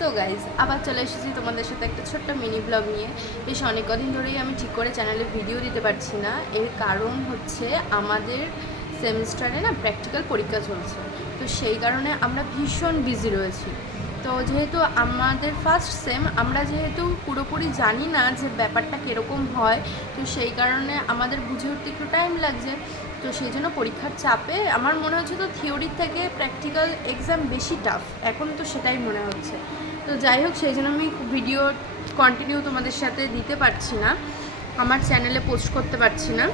So guys আবার চলে এসেছি তোমাদের সাথে একটা ছোট্ট মিনি ব্লগ নিয়ে। বেশ অনেক কদিন ধরেই আমি ঠিক করে চ্যানেলে ভিডিও দিতে পারছি না, এর কারণ হচ্ছে আমাদের সেমিস্টারে না প্র্যাকটিক্যাল পরীক্ষা চলছে। তো সেই কারণে আমরা ভীষণ বিজি রয়েছি। তো যেহেতু আমাদের ফার্স্ট সেম, আমরা যেহেতু পুরোপুরি জানি না যে ব্যাপারটা কীরকম হয়, তো সেই কারণে আমাদের বুঝে উঠতে একটু টাইম লাগছে। তো সেই জন্য পরীক্ষার চাপে আমার মনে হচ্ছে তো থিওরির থেকে প্র্যাকটিক্যাল এক্সাম বেশি টাফ, এখন তো সেটাই মনে হচ্ছে। তো যাই হোক, সেই জন্য আমি ভিডিও কন্টিনিউ তোমাদের সাথে দিতে পারছি না, আমার চ্যানেলে পোস্ট করতে পারছি না।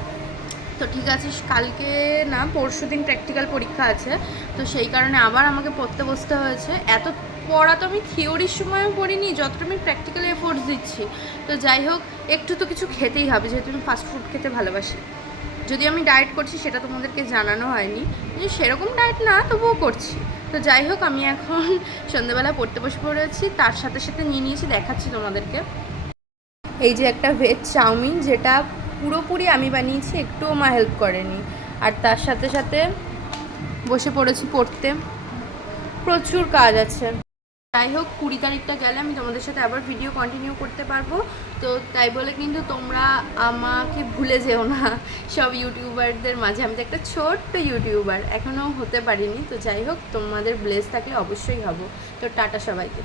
তো ঠিক আছে, কালকে না পরশু দিন প্র্যাকটিক্যাল পরীক্ষা আছে, তো সেই কারণে আবার আমাকে পড়তে বসতে হয়েছে। এত পড়া তো আমি থিওরির সময়ও পড়িনি যতটা আমি প্র্যাকটিক্যালি এফোর্টস দিচ্ছি। তো যাই হোক, একটু তো কিছু খেতেই হবে, যেহেতু আমি ফাস্ট ফুড খেতে ভালোবাসি। যদি আমি ডায়েট করছি সেটা তোমাদেরকে জানানো হয়নি, সেরকম ডায়েট না, তবুও করছি। তো যাই হোক, আমি এখন সন্ধ্যেবেলা পড়তে বসে পড়েছি, তার সাথে সাথে নিয়ে নিয়েছি, দেখাচ্ছি তোমাদেরকে। এই যে একটা ভেজ চাউমিন, যেটা পুরোপুরি আমি বানিয়েছি, একটুও মা হেল্প করেনি। আর তার সাথে সাথে বসে পড়েছি পড়তে, প্রচুর কাজ আছে। যাই হোক, 20 তারিখটা গেলে আমি তোমাদের সাথে আবার ভিডিও কন্টিনিউ করতে পারবো। তো তাই বলে কিন্তু তোমরা আমাকে ভুলে যেও না। সব ইউটিউবারদের মাঝে আমি তো একটা ছোট্ট ইউটিউবার, এখনও হতে পারিনি। তো যাই হোক, তোমাদের ব্লেস থাকলে অবশ্যই হব। তো টাটা সবাইকে।